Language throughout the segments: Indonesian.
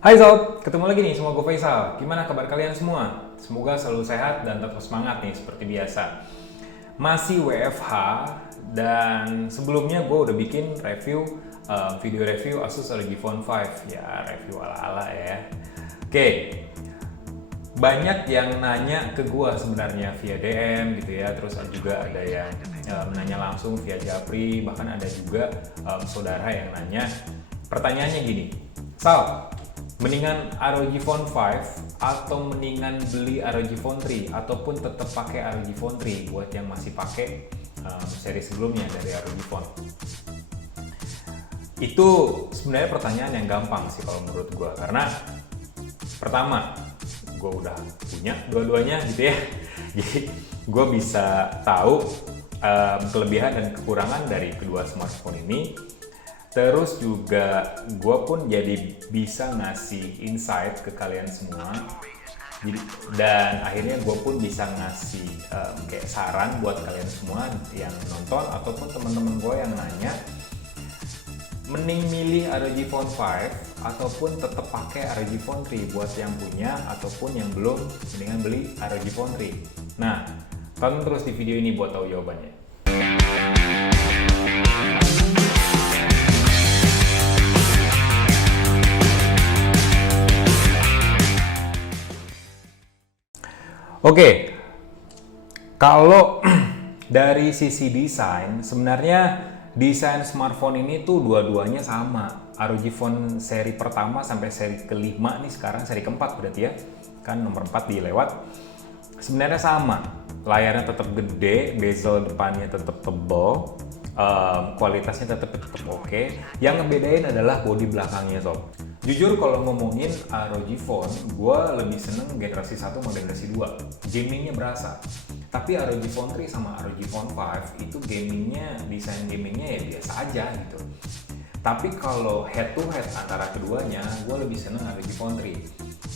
Hai Sob, ketemu lagi nih sama gue Faisal. Gimana kabar kalian semua? Semoga selalu sehat dan tetap semangat nih seperti biasa. Masih WFH dan sebelumnya gue udah bikin video review Asus ROG Phone 5. Ya, review ala-ala ya. Oke, banyak yang nanya ke gue sebenarnya via DM gitu ya. Terus juga ada yang nanya langsung via Japri. Bahkan ada juga saudara yang nanya. Pertanyaannya gini, Sal, mendingan ROG Phone 5 atau mendingan beli ROG Phone 3 ataupun tetap pakai ROG Phone 3 buat yang masih pakai seri sebelumnya dari ROG Phone? Itu sebenarnya pertanyaan yang gampang sih kalau menurut gue, karena pertama gue udah punya dua-duanya gitu ya. Jadi gue bisa tahu kelebihan dan kekurangan dari kedua smartphone ini. Terus juga gue pun jadi bisa ngasih insight ke kalian semua. Dan akhirnya gue pun bisa ngasih kayak saran buat kalian semua yang nonton ataupun teman-teman gue yang nanya, mending milih ROG Phone 5 ataupun tetap pakai ROG Phone 3 buat yang punya ataupun yang belum, mendingan beli ROG Phone 3. Nah, tonton terus di video ini buat tahu jawabannya. Oke, kalau dari sisi desain, sebenarnya desain smartphone ini tuh dua-duanya sama. ROG Phone seri pertama sampai seri kelima nih, sekarang seri keempat berarti ya, kan nomor 4 dilewat. Sebenarnya sama, layarnya tetap gede, bezel depannya tetap tebal, kualitasnya tetap oke. Yang ngebedain adalah bodi belakangnya sob. Jujur kalau ngomongin ROG Phone, gue lebih seneng generasi 1 sama generasi 2. Gamingnya berasa. Tapi ROG Phone 3 sama ROG Phone 5 itu desain gamingnya ya biasa aja gitu. Tapi kalau head to head antara keduanya, gue lebih seneng ROG Phone 3.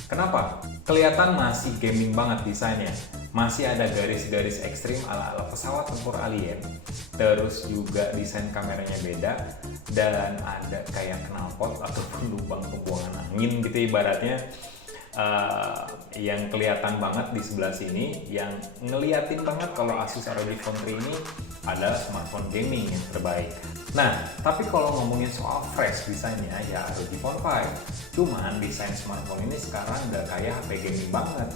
Kenapa? Kelihatan masih gaming banget desainnya. Masih ada garis-garis ekstrim ala-ala pesawat tempur alien. Terus juga desain kameranya beda. Dan ada kayak knalpot ataupun lubang pembuangan angin gitu ibaratnya. Yang kelihatan banget di sebelah sini, yang ngeliatin banget kalau Asus ROG Phone 3 ini adalah smartphone gaming yang terbaik. Nah, tapi kalau ngomongin soal fresh desainnya ya ROG Phone 5. Cuman desain smartphone ini sekarang nggak kayak HP gaming banget.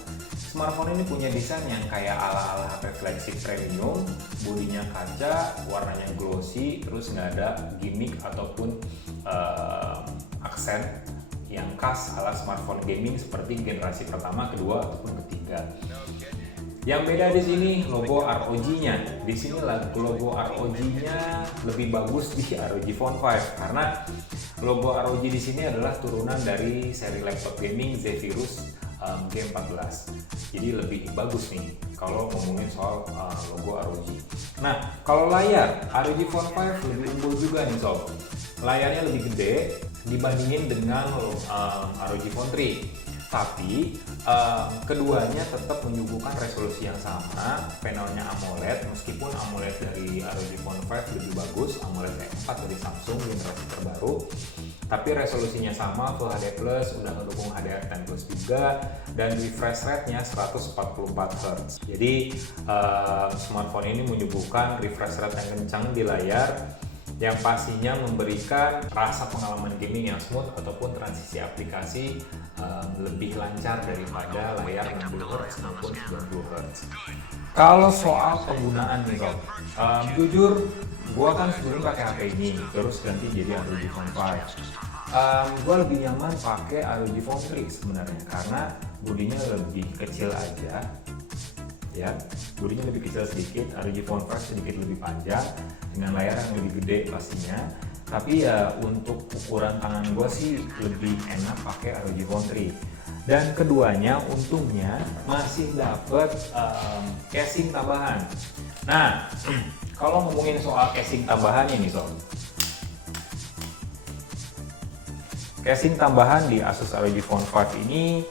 Smartphone ini punya desain yang kayak ala-ala HP flagship premium, bodinya kaca, warnanya glossy, terus nggak ada gimmick ataupun aksen yang khas ala smartphone gaming seperti generasi pertama, kedua, ataupun ketiga. Yang beda di sini logo ROG-nya. Di sini logo ROG-nya lebih bagus di ROG Phone 5 karena logo ROG di sini adalah turunan dari seri laptop gaming Zephyrus G14. Jadi lebih bagus nih kalau ngomongin soal logo ROG. Nah, kalau layar ROG Phone 5 lebih unggul juga nih sob. Layarnya lebih gede dibandingin dengan ROG Phone 3. Tapi keduanya tetap menyuguhkan resolusi yang sama, panelnya AMOLED, meskipun AMOLED dari ROG Phone 5 lebih bagus, AMOLED E4 dari Samsung generasi terbaru. Tapi resolusinya sama, Full HD+, udah mendukung HDR10+ juga, dan refresh rate-nya 144Hz. Jadi smartphone ini menyuguhkan refresh rate yang kencang di layar, yang pastinya memberikan rasa pengalaman gaming yang smooth ataupun transisi aplikasi lebih lancar daripada layar 60Hz maupun 90Hz. Kalau soal penggunaan nih Rob, jujur gua kan sebelum pakai HP ini terus ganti jadi ROG Phone 5. Gua lebih nyaman pakai ROG Phone 3 sebenarnya karena bodinya lebih kecil aja. Ya, bodinya lebih kecil sedikit, ROG Phone 5 sedikit lebih panjang dengan layar yang lebih gede pastinya. Tapi ya untuk ukuran tangan gue sih lebih enak pakai ROG Phone 3. Dan keduanya untungnya masih dapat casing tambahan. Nah, kalau ngomongin soal casing tambahan ini sob, casing tambahan di Asus ROG Phone 5 ini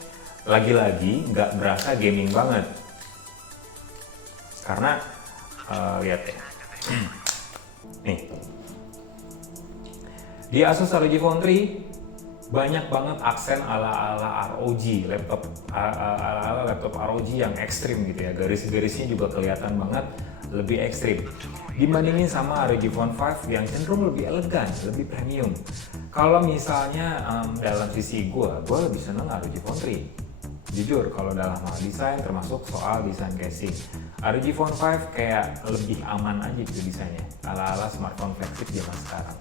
lagi-lagi nggak berasa gaming banget. Karena lihat ya, nih di Asus ROG Phone 3 banyak banget aksen ala-ala ROG, ala-ala laptop ROG yang ekstrim gitu ya. Garis-garisnya juga kelihatan banget lebih ekstrim dibandingin sama ROG Phone 5 yang cenderung lebih elegan, lebih premium. Kalau misalnya dalam sisi gue lebih seneng ROG Phone 3. Jujur, kalau dalam hal desain, termasuk soal desain casing, ROG Phone 5 kayak lebih aman aja gitu desainnya, ala-ala smartphone flagship zaman sekarang.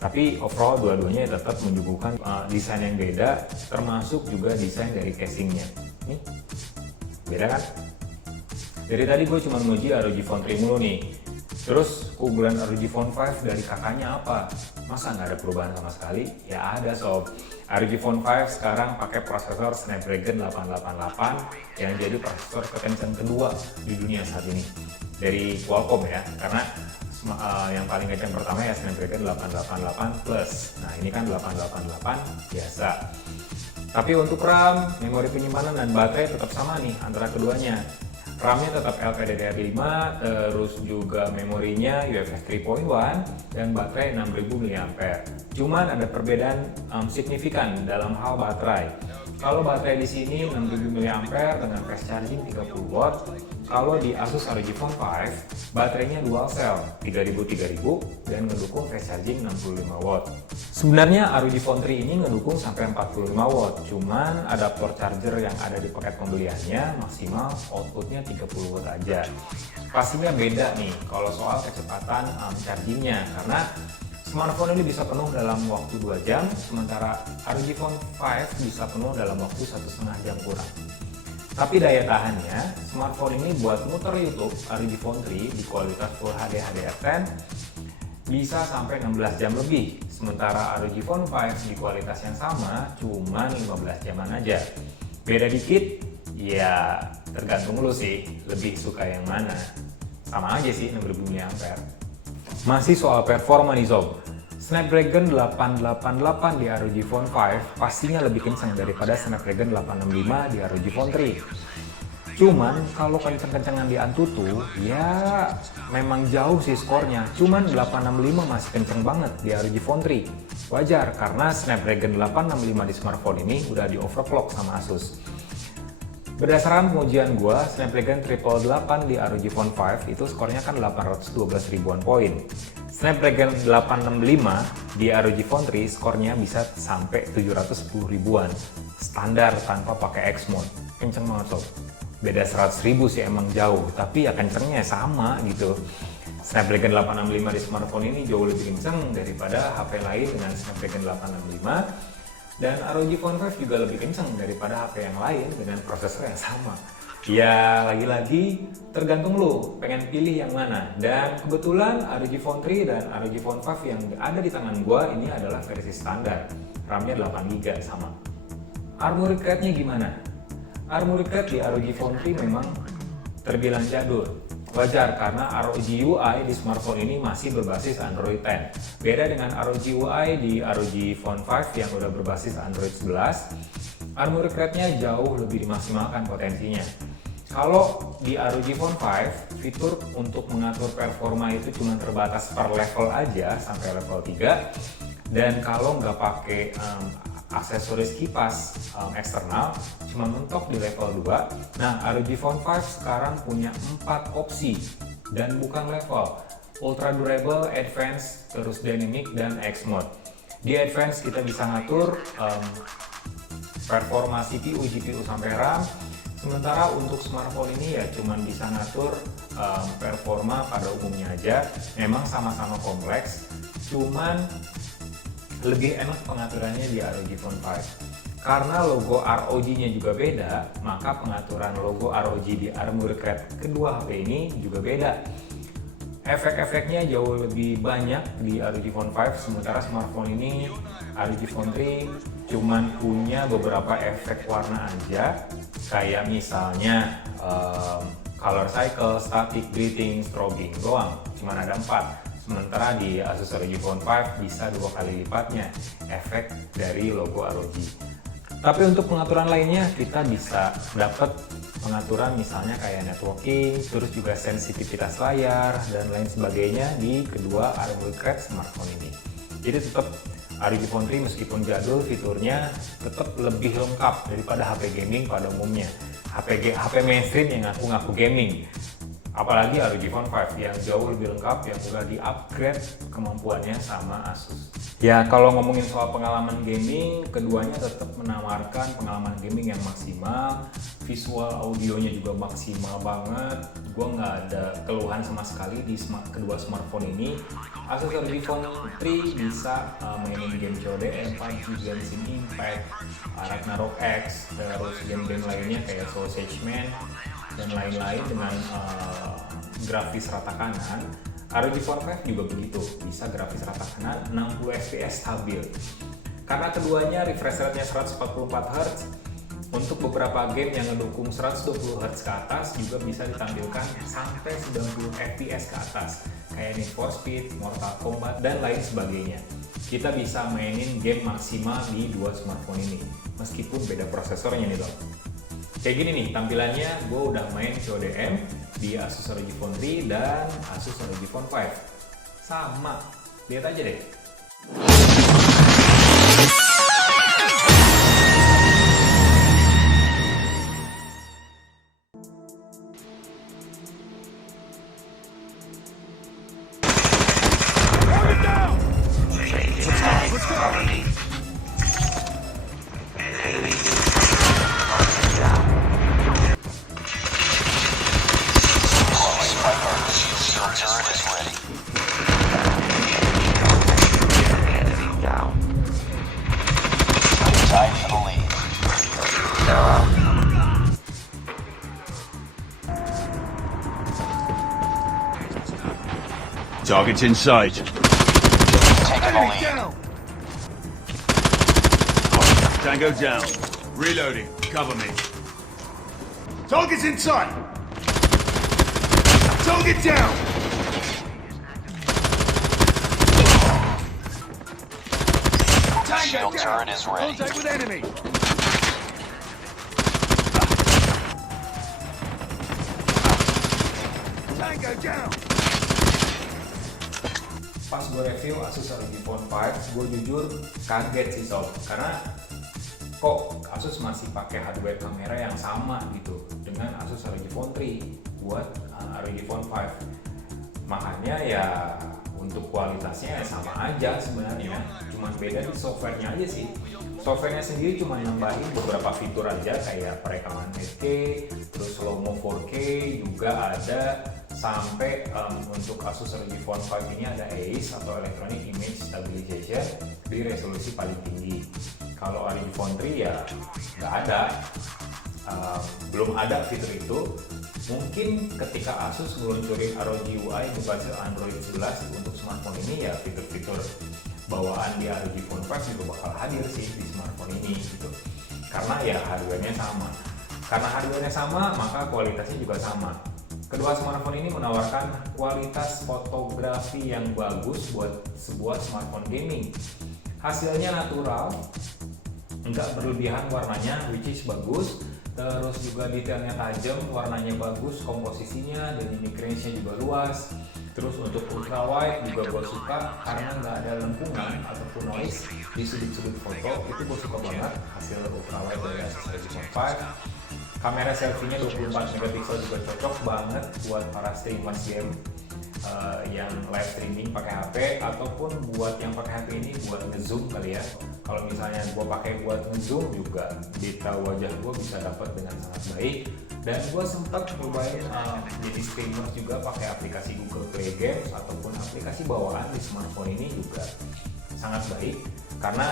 Tapi overall dua-duanya tetap menyuguhkan desain yang beda, termasuk juga desain dari casingnya. Nih, beda kan? Dari tadi gue cuma muji ROG Phone 3 mulu nih. Terus keunggulan ROG Phone 5 dari kakaknya apa? Masa nggak ada perubahan sama sekali? Ya ada sob. ROG Phone 5 sekarang pakai prosesor Snapdragon 888 yang jadi prosesor kekencang kedua di dunia saat ini dari Qualcomm ya, karena yang paling kencang pertama ya Snapdragon 888 Plus. Nah ini kan 888 biasa. Tapi untuk RAM, memori penyimpanan dan baterai tetap sama nih antara keduanya. RAM-nya tetap LPDDR5, terus juga memorinya UFS 3.1 dan baterai 6000 mAh. Cuman ada perbedaan signifikan dalam hal baterai. Kalau baterai di sini 6000 mAh dengan fast charging 30 watt. Kalau di Asus ROG Phone 5, baterainya dual cell 3000 dan ngedukung fast charging 65 watt. Sebenarnya ROG Phone 3 ini ngedukung sampai 45 watt, cuman adaptor charger yang ada di paket pembeliannya maksimal outputnya 30 watt aja. Pastinya beda nih kalau soal kecepatan chargingnya, karena smartphone ini bisa penuh dalam waktu 2 jam, sementara ROG Phone 5 bisa penuh dalam waktu 1,5 jam kurang. Tapi daya tahannya, smartphone ini buat muter YouTube ROG Phone 3 di kualitas Full HD HDR10 bisa sampai 16 jam lebih, sementara ROG Phone 5 di kualitas yang sama cuma 15 jaman aja. Beda dikit, ya tergantung lu sih, lebih suka yang mana. Sama aja sih 6000 mAh. Masih soal performa nih sob. Snapdragon 888 di ROG Phone 5 pastinya lebih kencang daripada Snapdragon 865 di ROG Phone 3. Cuman kalau kencang-kencangan di Antutu, ya memang jauh sih skornya. Cuman 865 masih kencang banget di ROG Phone 3. Wajar karena Snapdragon 865 di smartphone ini udah di overclock sama Asus. Berdasarkan pengujian gua, Snapdragon 888 di ROG Phone 5 itu skornya kan 812 ribuan poin. Snapdragon 865 di ROG Phone 3 skornya bisa sampai 710 ribuan. Standar tanpa pakai X mode. Kenceng banget sob. Beda 100 ribu sih emang jauh, tapi ya kencengnya sama gitu. Snapdragon 865 di smartphone ini jauh lebih kenceng daripada HP lain dengan Snapdragon 865. Dan ROG Phone 5 juga lebih kencang daripada HP yang lain dengan prosesor yang sama. Ya lagi-lagi tergantung lu pengen pilih yang mana. Dan kebetulan ROG Phone 3 dan ROG Phone 5 yang ada di tangan gua ini adalah versi standar. RAM-nya 8GB sama. Armoury Crate-nya gimana? Armoury Crate di ROG Phone 3 memang terbilang jadul. Wajar karena ROG UI di smartphone ini masih berbasis Android 10. Beda dengan ROG UI di ROG Phone 5 yang udah berbasis Android 11, Armoury Crate-nya jauh lebih dimaksimalkan potensinya. Kalau di ROG Phone 5, fitur untuk mengatur performa itu cuma terbatas per level aja sampai level 3. Dan kalau nggak pakai aksesoris kipas eksternal, cuma mentok di level 2. Nah, ROG Phone 5 sekarang punya 4 opsi dan bukan level. Ultra Durable, Advanced, terus Dynamic, dan X Mode. Di Advanced kita bisa ngatur performa CPU, GPU, sampai RAM. Sementara untuk smartphone ini ya cuma bisa ngatur performa pada umumnya aja. Memang sama-sama kompleks, cuman lebih enak pengaturannya di ROG Phone 5. Karena logo ROG-nya juga beda, maka pengaturan logo ROG di Armoury Crate kedua HP ini juga beda. Efek-efeknya jauh lebih banyak di ROG Phone 5, sementara smartphone ini ROG Phone 3 cuman punya beberapa efek warna aja, kayak misalnya color cycle, static, breathing, strobing doang, cuman ada 4. Sementara di Asus ROG Phone 5 bisa 2 kali lipatnya efek dari logo ROG. Tapi untuk pengaturan lainnya kita bisa dapat pengaturan misalnya kayak networking, terus juga sensitivitas layar dan lain sebagainya di kedua Armoury Crate smartphone ini. Jadi tetap ROG Phone 3 meskipun jadul, fiturnya tetap lebih lengkap daripada HP gaming pada umumnya. HP mainstream yang ngaku-ngaku gaming. Apalagi ROG Phone 5 yang jauh lebih lengkap, yang udah di-upgrade kemampuannya sama Asus. Ya, kalau ngomongin soal pengalaman gaming, keduanya tetap menawarkan pengalaman gaming yang maksimal, visual audionya juga maksimal banget. Gue nggak ada keluhan sama sekali di kedua smartphone ini. Asus ROG Phone 3 bisa mainin game COD, PUBG, Genshin Impact, Ragnarok X, terus game-game lainnya kayak Sausage Man dan lain-lain dengan grafis rata kanan. ROG Phone 5 juga begitu, bisa grafis rata kanan 60 fps stabil. Karena keduanya refresh rate-nya 144 Hz, untuk beberapa game yang mendukung 120 Hz ke atas juga bisa ditampilkan sampai 90 fps ke atas, kayak Need for Speed, Mortal Kombat, dan lain sebagainya. Kita bisa mainin game maksimal di dua smartphone ini, meskipun beda prosesornya nih dong. Kayak gini nih tampilannya, gue udah main CODM di Asus ROG Phone 3 dan Asus ROG Phone 5. Sama, lihat aja deh. Target's in sight. Enemy down! Tango down. Reloading. Cover me. Target's in sight! Target down! Tango Shield down! turret is ready. Contact with enemy! Tango down! Pas gue review Asus ROG Phone 5, gue jujur kaget sih sob, karena kok Asus masih pakai hardware kamera yang sama gitu dengan Asus ROG Phone 3 buat ROG Phone 5. Makanya ya untuk kualitasnya ya sama aja sebenarnya, cuma beda di softwarenya aja sih. Softwarenya sendiri cuma nambahin beberapa fitur aja kayak perekaman 8K, terus slow mo 4K juga ada, sampai untuk Asus ROG Phone 5 ini ada AIS atau Electronic Image Stabilization di resolusi paling tinggi. Kalau ROG Phone 3 ya nggak ada, belum ada fitur itu. Mungkin ketika Asus meluncurin ROG UI berbasis Android 11 untuk smartphone ini, ya fitur-fitur bawaan di ROG Phone 5 juga bakal hadir sih di smartphone ini gitu. Karena ya hardware-nya sama. Karena hardware-nya sama, maka kualitasnya juga sama. Kedua smartphone ini menawarkan kualitas fotografi yang bagus buat sebuah smartphone gaming. Hasilnya natural, nggak berlebihan warnanya, which is bagus. Terus juga detailnya tajam, warnanya bagus, komposisinya, dynamic range-nya juga luas. Terus untuk ultra wide juga gue suka karena nggak ada lengkungan ataupun noise di sudut-sudut foto. Itu gue suka banget hasil ultra wide dari Asus ROG Phone 5. Kamera selfie-nya 24 megapiksel juga cocok banget buat para streamers game yang live streaming pakai HP, ataupun buat yang pakai HP ini buat ngezoom kali ya. Kalau misalnya gue pakai buat ngezoom juga detail wajah gue bisa dapat dengan sangat baik. Dan gue sempat nyobain jadi streamer juga pakai aplikasi Google Play Games ataupun aplikasi bawaan di smartphone ini juga sangat baik, karena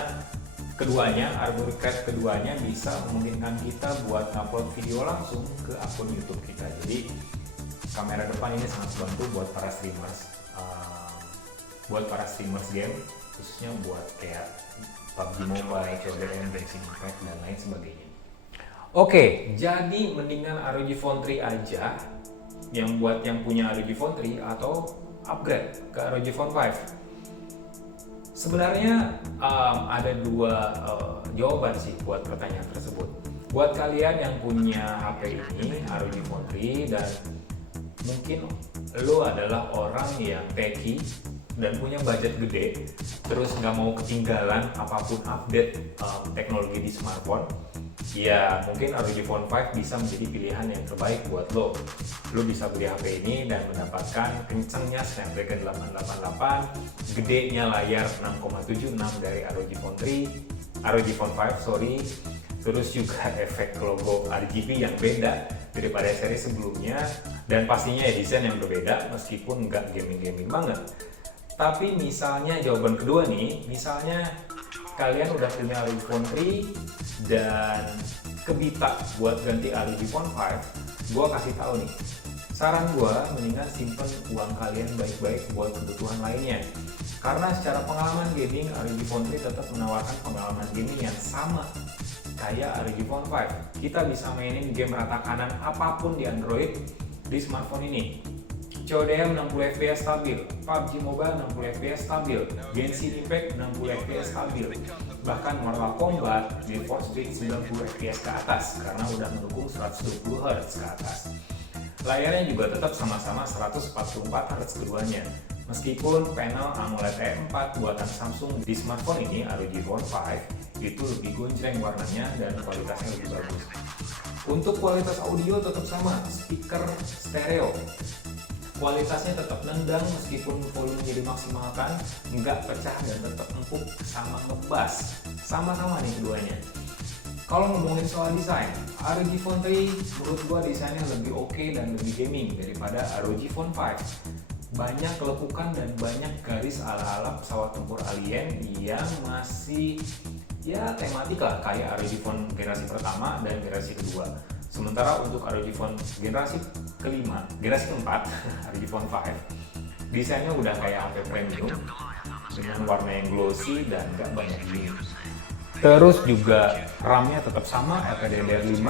keduanya, Armoricast keduanya bisa memungkinkan kita buat upload video langsung ke akun YouTube kita. Jadi kamera depan ini sangat bantu buat para streamers, game, khususnya buat kayak PUBG Mobile, CODM, Genshin Impact, dan lain sebagainya. Oke, jadi mendingan ROG Phone 3 aja yang buat yang punya ROG Phone 3 atau upgrade ke ROG Phone 5. Sebenarnya ada dua jawaban sih buat pertanyaan tersebut. Buat kalian yang punya HP ini, ROG Phone 3, dan mungkin lo adalah orang yang techie, dan punya budget gede, terus nggak mau ketinggalan apapun update teknologi di smartphone, ya mungkin ROG Phone 5 bisa menjadi pilihan yang terbaik buat lo. Lo bisa beli HP ini dan mendapatkan kencengnya Snapdragon 888, gedenya layar 6,76 dari ROG Phone 5, terus juga efek logo RGB yang beda daripada seri sebelumnya, dan pastinya ya desain yang berbeda meskipun nggak gaming-gaming banget. Tapi misalnya jawaban kedua nih, misalnya kalian udah punya ROG Phone 3 dan kebita buat ganti ROG Phone 5, gua kasih tahu nih, saran gua mendingan simpen uang kalian baik-baik buat kebutuhan lainnya. Karena secara pengalaman gaming, ROG Phone 3 tetap menawarkan pengalaman gaming yang sama kayak ROG Phone 5. Kita bisa mainin game rata kanan apapun di Android di smartphone ini. CODM 60 fps stabil, PUBG Mobile 60 fps stabil, Genshin Impact 60 fps stabil, bahkan Mortal Kombat Need for Speed 90 fps ke atas karena udah mendukung 120 Hz ke atas. Layarnya juga tetap sama-sama 144 Hz keduanya. Meskipun panel AMOLED E4 buatan Samsung di smartphone ini, ROG Phone 5 itu lebih gonjreng warnanya dan kualitasnya lebih bagus. Untuk kualitas audio tetap sama, speaker stereo. Kualitasnya tetap nendang meskipun volumenya dimaksimalkan, nggak pecah dan tetap empuk sama ngebas. Sama-sama nih keduanya. Kalau ngomongin soal desain, ROG Phone 3 menurut gua desainnya lebih oke dan lebih gaming daripada ROG Phone 5. Banyak kelekukan dan banyak garis ala-ala pesawat tempur alien yang masih ya tematik lah kayak ROG Phone generasi pertama dan generasi kedua. Sementara untuk ROG Phone generasi keempat, ROG Phone 5, desainnya udah kayak HP premium dengan warna yang glossy dan gak banyak gini. Terus juga RAM-nya tetap sama, LPDDR5,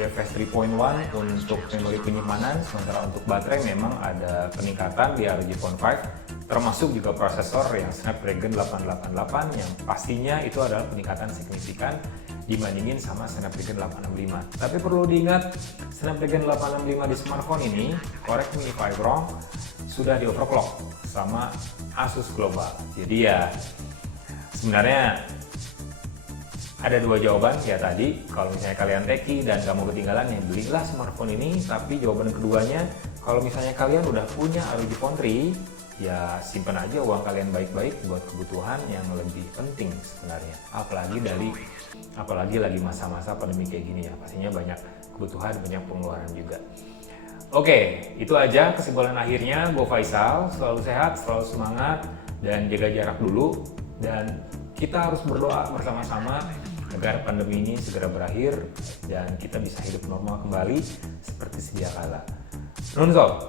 UFS 3.1 untuk memori penyimpanan, sementara untuk baterai memang ada peningkatan di ROG Phone 5, termasuk juga prosesor yang Snapdragon 888 yang pastinya itu adalah peningkatan signifikan dibandingin sama Snapdragon 865. Tapi perlu diingat, Snapdragon 865 di smartphone ini, correct me if I'm wrong, sudah di overclock sama Asus Global. Jadi ya sebenarnya ada dua jawaban ya tadi. Kalau misalnya kalian techie dan gak mau ketinggalan, ya belilah smartphone ini. Tapi jawaban keduanya, kalau misalnya kalian udah punya ROG Phone 3, ya simpan aja uang kalian baik-baik buat kebutuhan yang lebih penting sebenarnya. Apalagi lagi masa-masa pandemi kayak gini ya, pastinya banyak kebutuhan, banyak pengeluaran juga. Oke, itu aja kesimpulan akhirnya. Gue Faisal, selalu sehat, selalu semangat, dan jaga jarak dulu. Dan kita harus berdoa bersama-sama agar pandemi ini segera berakhir dan kita bisa hidup normal kembali seperti sedia kala. Nun sob.